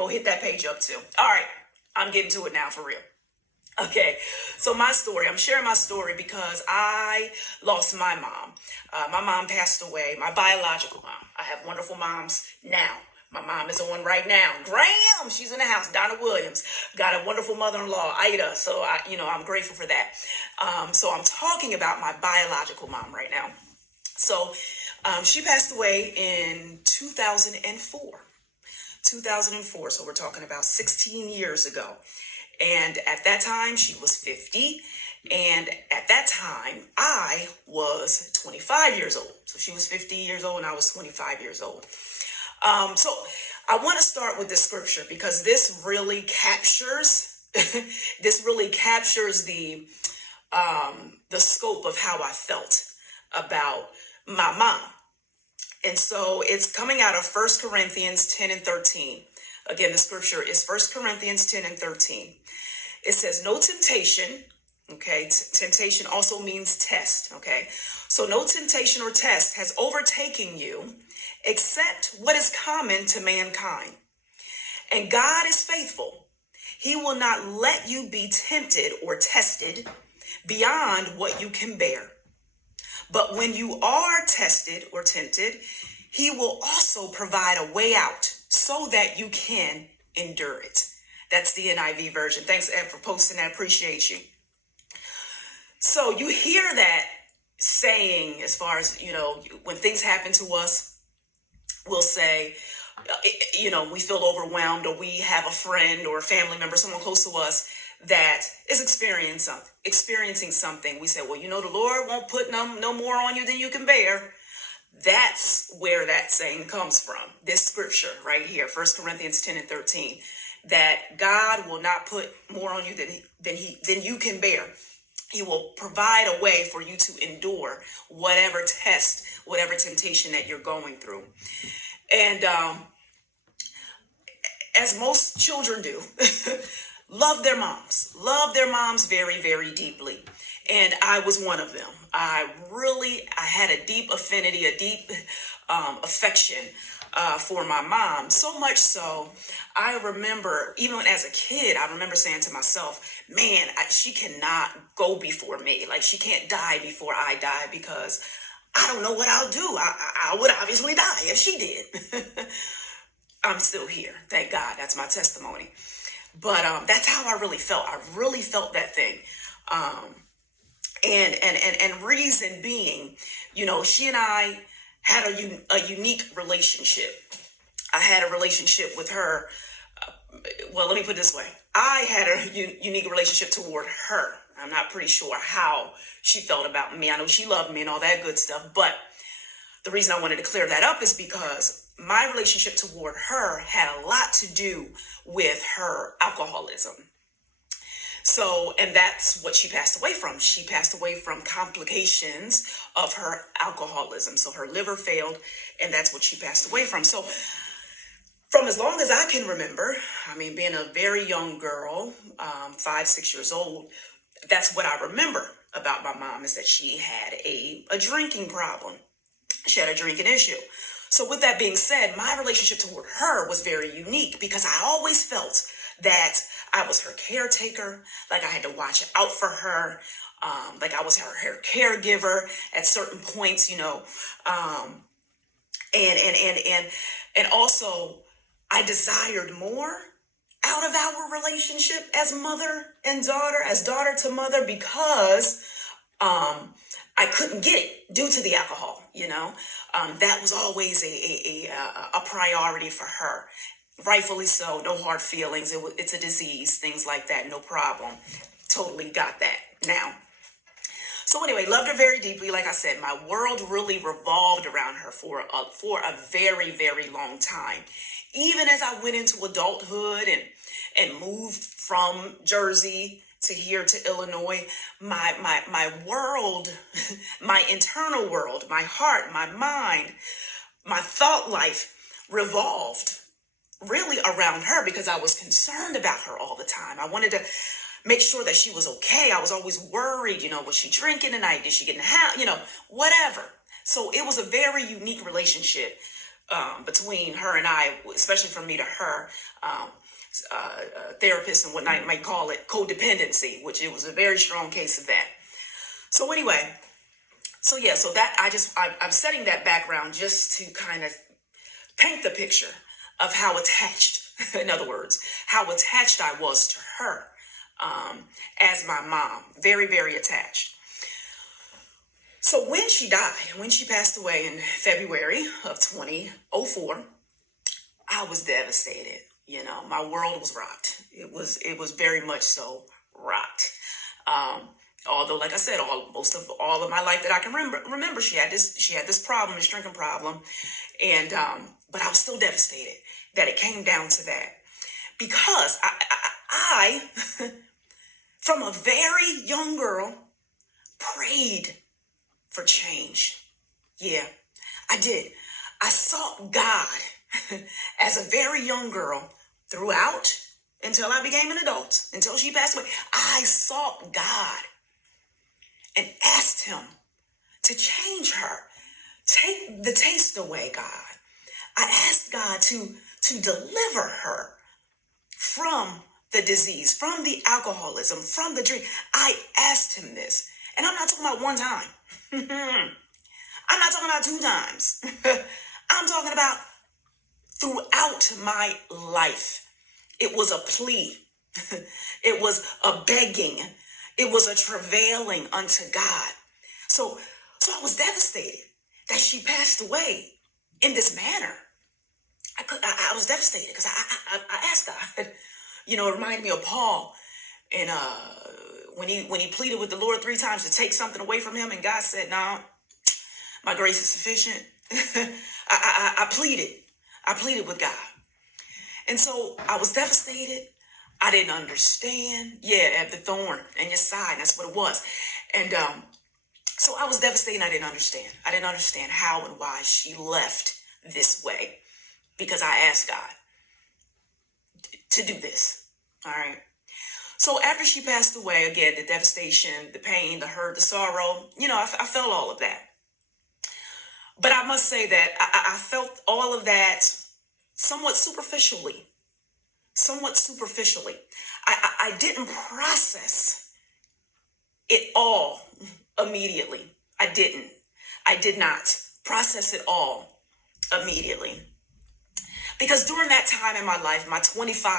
go hit that page up too. All right, I'm getting to it now for real. Okay, so my story, I'm sharing my story because I lost my mom. My mom passed away, my biological mom. I have wonderful moms now. My mom is on right now. Graham, she's in the house. Donna Williams, got a wonderful mother-in-law, Ida. So I'm grateful for that. So I'm talking about my biological mom right now. So she passed away in 2004. 2004. So we're talking about 16 years ago. And at that time, she was 50. And at that time, I was 25 years old. So she was 50 years old and I was 25 years old. So I want to start with this scripture because this really captures the scope of how I felt about my mom. And so it's coming out of 1 Corinthians 10 and 13. Again, the scripture is 1 Corinthians 10 and 13. It says, no temptation, okay, temptation also means test, okay? So no temptation or test has overtaken you except what is common to mankind. And God is faithful. He will not let you be tempted or tested beyond what you can bear. But when you are tested or tempted, he will also provide a way out so that you can endure it. That's the NIV version. Thanks, Ed, for posting that. Appreciate you. So you hear that saying as far as, when things happen to us, we'll say, we feel overwhelmed, or we have a friend or a family member, someone close to us that is experiencing something. We say, well, the Lord won't put no more on you than you can bear. That's where that saying comes from. This scripture right here, 1 Corinthians 10 and 13, that God will not put more on you than you can bear. He will provide a way for you to endure whatever test, whatever temptation that you're going through. And as most children do, love their moms very, very deeply. And I was one of them. I had a deep affinity, a deep affection for my mom. So much so, I remember, even as a kid, I remember saying to myself, man, she cannot go before me. Like, she can't die before I die because I don't know what I'll do. I would obviously die if she did. I'm still here. Thank God. That's my testimony. But that's how I really felt. I really felt that thing. And reason being, she and I had a unique relationship. I had a relationship with her. Well, let me put it this way. I had a unique relationship toward her. I'm not pretty sure how she felt about me. I know she loved me and all that good stuff. But the reason I wanted to clear that up is because my relationship toward her had a lot to do with her alcoholism. So, and that's what she passed away from. She passed away from complications of her alcoholism. So her liver failed, and that's what she passed away from. So from as long as I can remember, being a very young girl, 5, 6 years old, that's what I remember about my mom, is that she had a drinking problem. She had a drinking issue. So with that being said, my relationship toward her was very unique because I always felt that I was her caretaker, like I had to watch out for her, like I was her caregiver at certain points, and also I desired more out of our relationship as mother and daughter, as daughter to mother, because I couldn't get it due to the alcohol. That was always a priority for her. Rightfully so. No hard feelings. It's a disease, things like that. No problem. Totally got that now. So anyway, loved her very deeply. Like I said, my world really revolved around her for a very, very long time. Even as I went into adulthood and moved from Jersey to here to Illinois, my world, my internal world, my heart, my mind, my thought life revolved really around her because I was concerned about her all the time. I wanted to make sure that she was okay. I was always worried, was she drinking tonight? Did she get in the house? Whatever. So it was a very unique relationship between her and I, especially from me to her. Therapists and whatnot might call it codependency, which it was a very strong case of that. So anyway, so yeah, so that I'm setting that background just to kind of paint the picture of how attached, in other words, how attached I was to her as my mom. Very, very attached. So when she died, when she passed away in February of 2004, I was devastated. You know, my world was rocked. It was very much so rocked. Although, like I said, most of all of my life that I can remember, she had this problem, this drinking problem, and but I was still devastated that it came down to that, because I from a very young girl, prayed for change. Yeah, I did. I sought God as a very young girl throughout until I became an adult, until she passed away. I sought God and asked him to change her. Take the taste away, God. I asked God to deliver her from the disease, from the alcoholism, from the drink. I asked him this. And I'm not talking about one time. I'm not talking about 2 times. I'm talking about throughout my life. It was a plea. It was a begging. It was a travailing unto God. So I was devastated that she passed away in this manner. I was devastated because I asked God. You know, it reminded me of Paul, and when he pleaded with the Lord 3 times to take something away from him, and God said, "No, my grace is sufficient." I pleaded with God, and so I was devastated. I didn't understand. Yeah, at the thorn in your side, that's what it was, and so I was devastated. I didn't understand. I didn't understand how and why she left this way, because I asked God to do this. All right. So after she passed away, again, the devastation, the pain, the hurt, the sorrow, you know, I felt all of that. But I must say that I felt all of that somewhat superficially. I didn't process it all immediately. I did not process it all immediately. Because during that time in my life, my 25